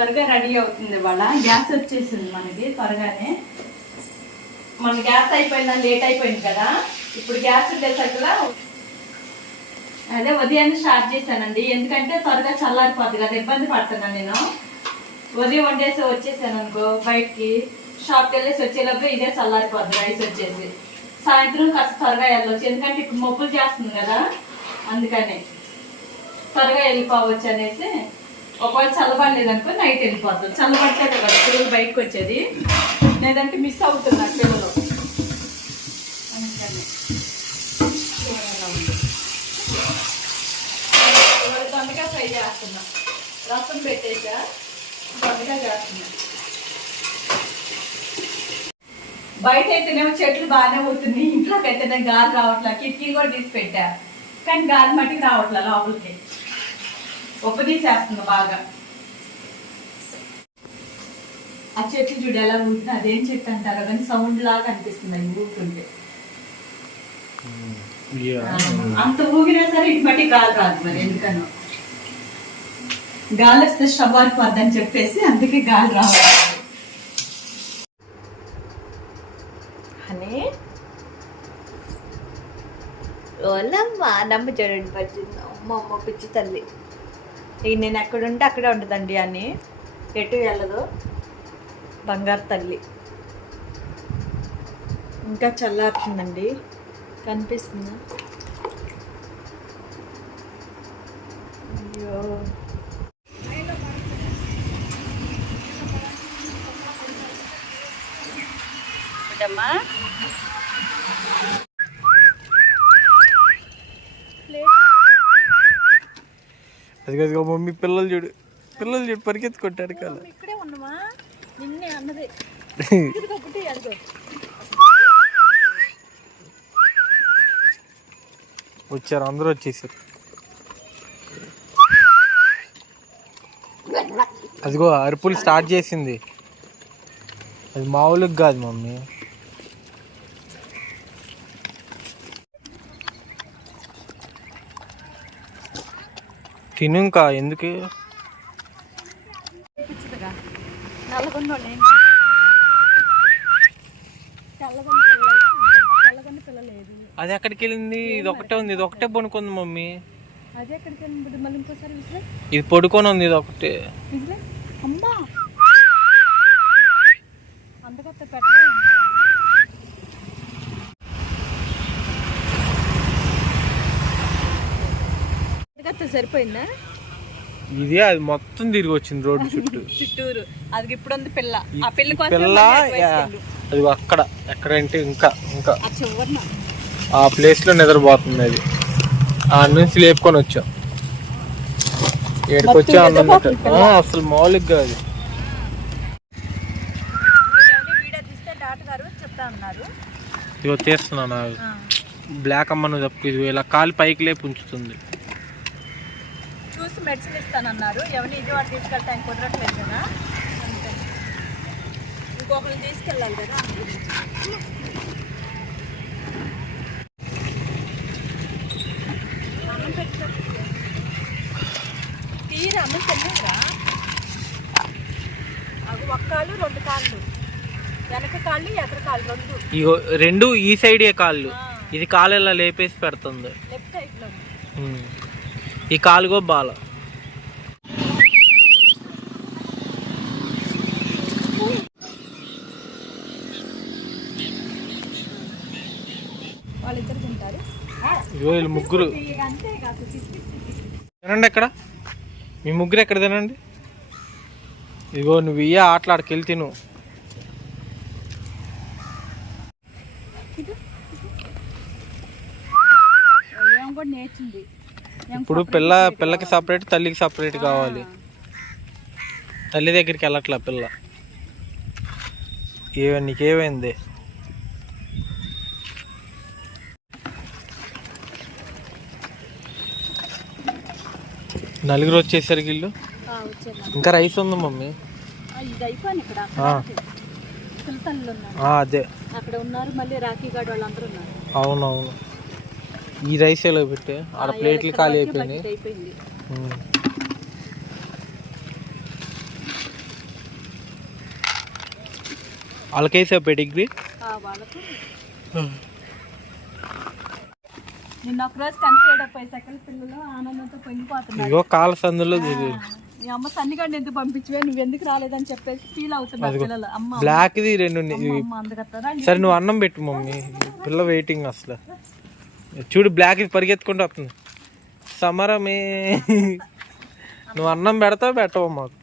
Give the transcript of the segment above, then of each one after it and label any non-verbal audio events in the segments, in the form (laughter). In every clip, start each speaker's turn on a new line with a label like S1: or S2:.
S1: త్వరగా రెడీ అవుతుంది ఇవాళ. గ్యాస్ వచ్చేసింది మనకి త్వరగానే. మన గ్యాస్ అయిపోయిందా? లేట్ అయిపోయింది కదా. ఇప్పుడు గ్యాస్ ఉండేసరికలా అదే ఉదయాన్నే స్టార్ట్ చేశానండి. ఎందుకంటే త్వరగా చల్లారిపోద్ది కదా ఇబ్బంది పడుతున్నాను నేను. ఉదయం వండేసి వచ్చేసాను అనుకో బయటికి షాప్కి వెళ్ళేసి వచ్చేలోపు ఇదే చల్లారిపోద్ది రైస్ వచ్చేసి. సాయంత్రం కాస్త త్వరగా వెళ్ళొచ్చు. ఎందుకంటే ఇప్పుడు మొప్పులు చేస్తుంది కదా. అందుకని త్వరగా వెళ్ళిపోవచ్చు అనేసి ఒకవేళ చల్లబడలేదు అనుకో నైట్ వెళ్ళిపోతాం. చల్లబడితే కదా పిల్లలు బయటకు వచ్చేది. లేదంటే మిస్ అవుతున్నారు పిల్లలు అందుకని. దొండకాయ ఫ్రై చేస్తున్నా. రసం పెట్టేసా. దొండకాయ చేస్తున్నా. బయట అయితేనేమో చెట్లు బాగానే అవుతుంది ఇంట్లోకి అయితేనే గాలి రావట్లే. కిటికీలు కూడా తీసి పెట్టా. కానీ గాలి మట్టికి రావట్లే లోపలికి. తీసేస్తుంది బాగా. ఆ చెట్లు చూడు ఎలా ఊగుతుంది అదేం చెట్టు అంటారో కానీ సౌండ్ లాగా అనిపిస్తుంది అవి ఊగుతుంటే. అంత ఊగినా సరే ఇటు మట్టి గాలి రాదు మరి ఎందుకనో. గాలి వస్తే ఆరిపోద్దని చెప్పేసి అందుకే గాలి రావాలి. అని ఓలమ్మ నమ్మ చూడండి పచ్చింది అమ్మ అమ్మ పిచ్చి తల్లి. ఇక నేను ఎక్కడ ఉంటే అక్కడే ఉంటుందండి అని ఎటు వెళ్ళదు. బంగారు తల్లి. ఇంకా చల్లారుతుందండి. కనిపిస్తుందా? అయ్యో. అమ్మా
S2: అది కాదు మమ్మీ పిల్లలు చూడు. పిల్లలు చూడు పరిగెత్తి కొట్టాడు కాల
S1: ఇక్కడే ఉన్నామా నిన్నే అన్నది. ఒకటి అడుగు
S2: వచ్చారు అందరూ వచ్చేసారు. అదిగో అరుపులు స్టార్ట్ చేసింది. అది మామూలుగా కాదు మమ్మీ. తిను ఇంకా ఎందుకు? అది ఎక్కడికి వెళ్ళింది ఇది ఒకటే ఉంది ఇది ఒకటే పడుకుంది మమ్మీ. ఇది పడుకొని ఉంది ఇది ఒకటే.
S1: అమ్మా! ఎందుకత్త సరిపోయిందా?
S2: ఇది అది మొత్తం తిరిగి వచ్చింది రోడ్డు (laughs) చుట్టూ.
S1: చిట్టూరు అది ఇప్పుడు ఉంది పిల్ల. ఆ పిల్ల కోసం
S2: పిల్ల. అది అక్కడ ఎక్కడంటే ఇంకా ఇంకా. ఆ ప్లేస్లో నిద్రపోతుంది అది. ఆ నుంచి లేపుకొని వచ్చాం. ఏడుకి వచ్చా అసలు మామూలుగా అది ఇదిగో తీస్తున్నాను. బ్లాక్ అమ్మ నువ్వు తప్పు ఇది ఇలా కాలు పైకి లేపు ఉంచుతుంది.
S1: చూసి మెడిసిన్ ఇస్తానన్నారు. ఎవరిని ఇది వాడు తీసుకెళ్తే ఆయన కుదరట్లేదు కదా. అంతే. ఇంకొకరిని తీసుకెళ్ళాలి కదా. అన్నం పెట్టు. తీరా అన్నం అవి రెండు కాళ్ళు. వెనక కాళ్ళు ఎదర కాళ్ళు రెండు.
S2: ఇగో రెండు ఈ సైడే కాళ్ళు. ఇది కాలు ఇలా లేపేసి పెడుతుంది.
S1: లెఫ్ట్ సైడ్లో ఉమ్.
S2: ఈ కాలుగో బాల.
S1: వాళ్ళిద్దరు తింటారు.
S2: ఇగో వీళ్ళు ముగ్గురు. తినండి ఎక్కడ మీ ముగ్గురు ఎక్కడ తినండి? ఇగో నువ్వు ఇయ్య ఆటలాడికి వెళ్తే నువ్వు ఏం కూడా నేర్చింది. ఇప్పుడు పిల్ల పిల్లకి సపరేట్ తల్లికి సపరేట్ కావాలి. తల్లి దగ్గరికి వెళ్ళట్లా పిల్ల. ఏ నీకేమైంది? నలుగురు వచ్చేసరికి ఇల్లు ఇంకా రైస్ ఉంది మమ్మీ. అదే. అక్కడ ఉన్నారు అవునవును. ఈ రైస్ ఎలా పెట్టే? ఆడ ప్లేట్లు ఖాళీ అయిపోయినాయి. వాళ్ళకేసా పెడిగ్రీ
S1: నిన్న ఒక రోజు కనిపించకపోయి సకల పిల్లలు ఆనందంతో పొంగిపోతున్నారు. సందులో మీ అమ్మ సన్నిగాడిని ఎందుకు పంపించవే? నువ్వు ఎందుకు రాలేదని చెప్పేసి ఫీల్ అవుతున్నారు పిల్లలు.
S2: అమ్మ బ్లాక్ రెండు సరే నువ్వు అన్నం పెట్టు మమ్మీ. పిల్ల వెయిటింగ్ అసలు. చూడు బ్లాక్ ఇది పరిగెత్తుకుంటూ వస్తుంది. సమరమే. నువ్వు అన్నం పెడతావు పెట్టవు మాకు?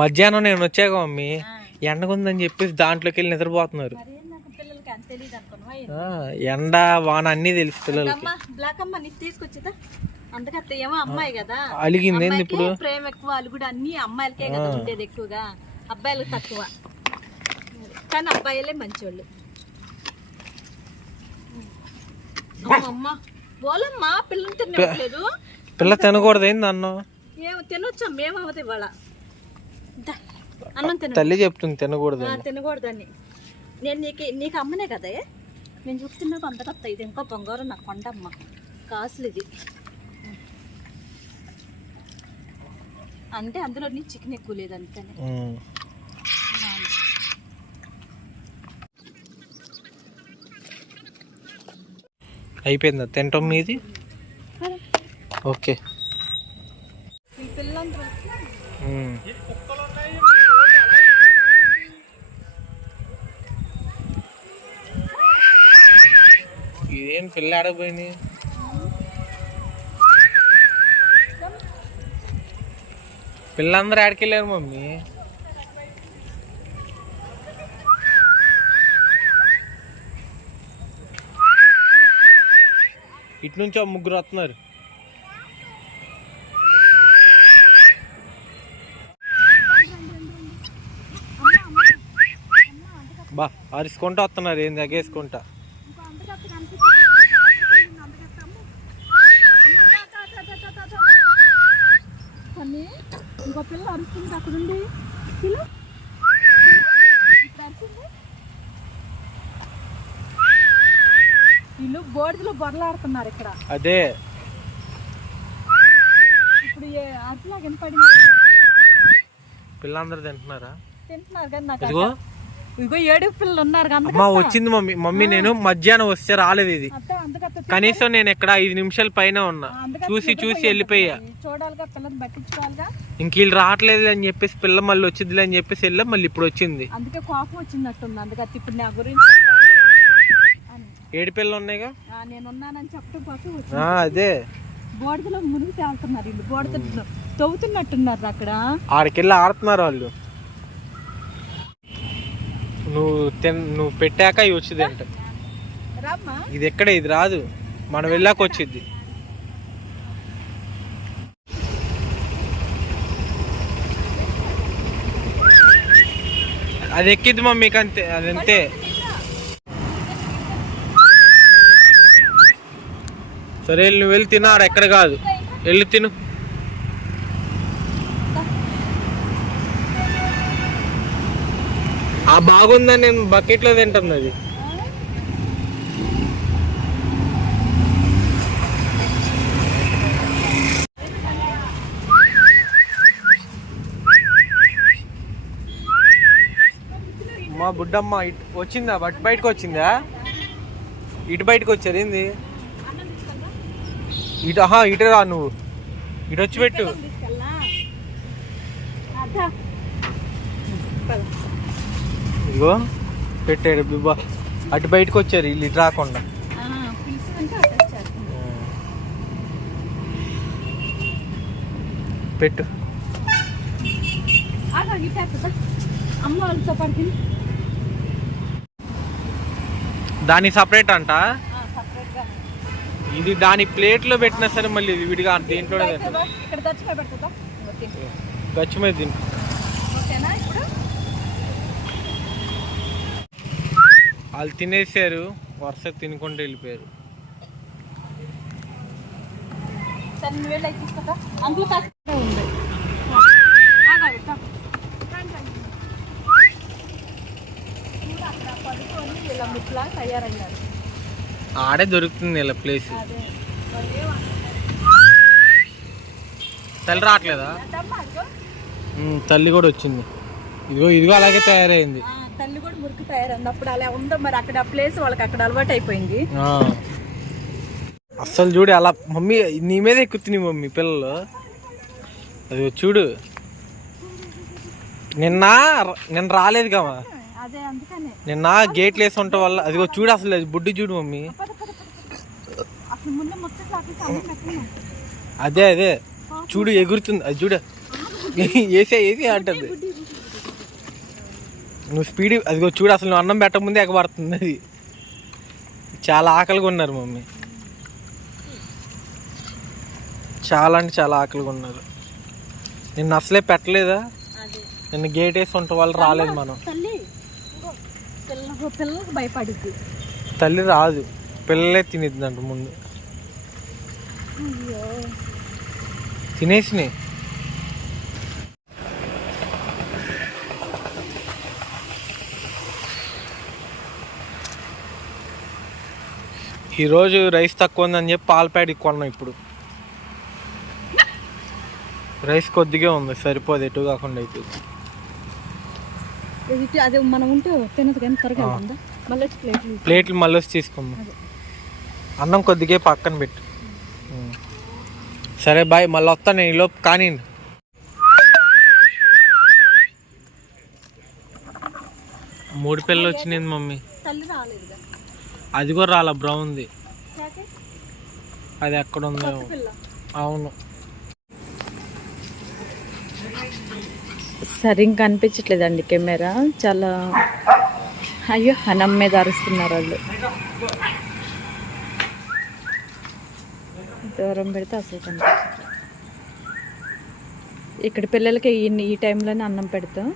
S2: మధ్యాహ్నం నేను వచ్చాక మమ్మీ. ఎండగుందని చెప్పేసి దాంట్లోకి వెళ్ళి నిద్రపోతున్నారు ఎండ వాన అన్నీ తెలుసు పిల్లలకి. అమ్మ
S1: బ్లాక్ అమ్మ నీకు తీసుకొచ్చేదా? అందుకత్త ఏమో అమ్మాయి కదా.
S2: అలిగింది ఇప్పుడు?
S1: ప్రేమ ఎక్కువ కూడా అన్ని అమ్మాయిలకే కదా ఉండేది ఎక్కువగా. అబ్బాయిలకు తక్కువ. కానీ అబ్బాయిలే మంచోళ్ళు. అమ్మ, పోలమ్మా పిల్లలు తినట్లేదు.
S2: పిల్ల తినకూడదు ఏంది అన్నం?
S1: ఏమో తినొచ్చా? మేము అవదు ఇవాళ.
S2: అన్నం తిన తల్లి చెప్తుంది తినకూడదు
S1: తినకూడదని. నేను నీకు నీకు అమ్మనే కదా? నేను చూస్తున్నా అంతకత్త ఇది ఇంకో బంగారం నాకు కొండమ్మ కాసులు ఇది. అంటే అందులో నీ చికెన్ ఎక్కువ లేదు అంతేనే.
S2: అయిపోయిందా? తింటాం మీది? ఓకే. పిల్ల ఆడపోయింది పిల్లందరూ ఆడికెళ్ళారు మమ్మీ. ఇటు నుంచి ఆ ముగ్గురు వస్తున్నారు. బా అరుచుకుంటూ వస్తున్నారు ఏం తగ్గేసుకుంటా కొన్ని ఇంకో
S1: పిల్ల అరుస్తుంది అక్కడ ఉండి. పిల్ల? అరిచింది వీళ్ళు బోర్డులో బొరలాడుతున్నారు ఇక్కడ.
S2: అదే. ఇప్పుడు అట్లా వినపడింది? పిల్లందరూ తింటున్నారా? తింటున్నారు కానీ నాకు
S1: ఇగో ఏడు పిల్లలు ఉన్నారు అమ్మా
S2: వచ్చింది మమ్మీ. మమ్మీ నేను మధ్యాహ్నం వస్తే రాలేదు ఇది. కనీసం నేను ఇక్కడ ఐదు నిమిషాల పైన ఉన్నా. చూసి చూసి వెళ్ళిపోయా. ఇంక వీళ్ళు రావట్లేదు అని చెప్పేసి పిల్ల మళ్ళీ వచ్చిందిలే అని చెప్పేసి వెళ్ళా మళ్ళీ ఇప్పుడు వచ్చింది.
S1: అందుకే కోపం వచ్చినట్టుంది అందుకత్త ఇప్పుడు నా గురించి
S2: ఏడు పిల్లలు ఉన్నాయిగా?
S1: ఆ, నేను ఉన్నానని చెప్పడం కోసం అదే. బోడదలో మునిగి తేలుతున్నారు వీళ్ళు బోడద తవ్వుతున్నట్టున్నారు అక్కడ.
S2: ఆడికెళ్ళి ఆడుతున్నారు వాళ్ళు. నువ్వు తిన్ నువ్వు పెట్టాక ఇవి వచ్చింది అంట ఇది ఎక్కడ? ఇది రాదు. మనం వెళ్ళాక వచ్చింది అది ఎక్కిద్ది మమ్మీకి అంతే అది అంతే సరే వెళ్ళి నువ్వు వెళ్ళి తిను. ఆడ ఎక్కడ కాదు. వెళ్ళి తిను. ఆ బాగుందని నేను బకెట్లో తింటున్నది మా బుడ్డమ్మ ఇటు వచ్చిందా? బట్ బయటకు వచ్చిందా? ఇటు బయటకు వచ్చారు ఏంది? ఇటు ఆహా ఇటు రా నువ్వు. ఇటు వచ్చి పెట్టు. ఇదిగో పెట్టాడు బిబ్బా అటు బయటకు వచ్చారు వీళ్ళు ఇటు రాకుండా. పెట్టు. దానికి సపరేట్ అంట? ఇది దాని ప్లేట్లో పెట్టినా సరే మళ్ళీ ఇది విడిగా దీంట్లోనే తింటాం. ఇక్కడ దచ్చిపోయి పెడుతుందా ఓకే గచ్చు మీద తింటు ఓకేనా ఇప్పుడు వాళ్ళు తినేసారు వరుస తినుకుంటూ వెళ్ళిపోయారు. ఆడే దొరుకుతుంది ఇలా ప్లేస్? తల్లి రావట్లేదా? తల్లి కూడా వచ్చింది. ఇదిగో ఇదిగో అలాగే తయారైంది.
S1: తల్లి కూడా మురికి తయారైంది. అప్పుడు అలా ఉందో మరి అక్కడ ప్లేస్ వాళ్ళకి అక్కడ అలవాటు అయిపోయింది.
S2: అస్సలు చూడు అలా మమ్మీ నీ మీద ఎక్కుతున్నాయి మమ్మీ పిల్లలు. అది చూడు. నిన్న నిన్న రాలేదు కమా నిన్న గేట్లు వేసి ఉండటం వల్ల అదిగో చూడు అసలు అది బుడ్డి చూడు మమ్మీ. అదే అదే. చూడు ఎగురుతుంది. అది చూడు. వేసే వేసి అంటది. నువ్వు స్పీడ్ అదిగో చూడు అసలు నువ్వు అన్నం పెట్టకముందే ఎగబడుతుంది అది. చాలా ఆకలిగా ఉన్నారు మమ్మీ. చాలా అంటే చాలా ఆకలిగా ఉన్నారు. నిన్న అసలే పెట్టలేదా? నిన్న గేట్ వేసి ఉండటం వల్ల రాలేదు మనం. తల్లి రాదు. పిల్లలే తినిద్దంట ముందు. తినేసినాయి. ఈరోజు రైస్ తక్కువ ఉందని చెప్పి పాల ప్యాకెట్ కొన్నాం ఇప్పుడు. రైస్ కొద్దిగా ఉంది సరిపోదు ఎటు కాకుండా అయితే.
S1: ఇటు అదే మనం ఉంటే తినదు కానీ త్వరగా ఉందా? మళ్ళీ
S2: వచ్చి ప్లేట్లు ప్లేట్లు మళ్ళీ వచ్చి తీసుకుందాం. అన్నం కొద్దిగా పక్కన పెట్టు. సరే బాయ్ మళ్ళీ వస్తాను నేను ఈలోపు కానీ మూడు పిల్లలు వచ్చినాయి మమ్మీ. తల్లి రాలేదుగా. అది కూడా రాలా బ్రౌన్ది. అది ఎక్కడ ఉందో అవును.
S1: సరిగ్గా కనిపించట్లేదండి కెమెరా. చాలా అయ్యో అన్నం మీద అరుస్తున్నారు వాళ్ళు. దూరం పెడితే అసలు కనిపించట్లేదు. ఇక్కడ పిల్లలకి ఈ టైంలోనే అన్నం పెడతాం.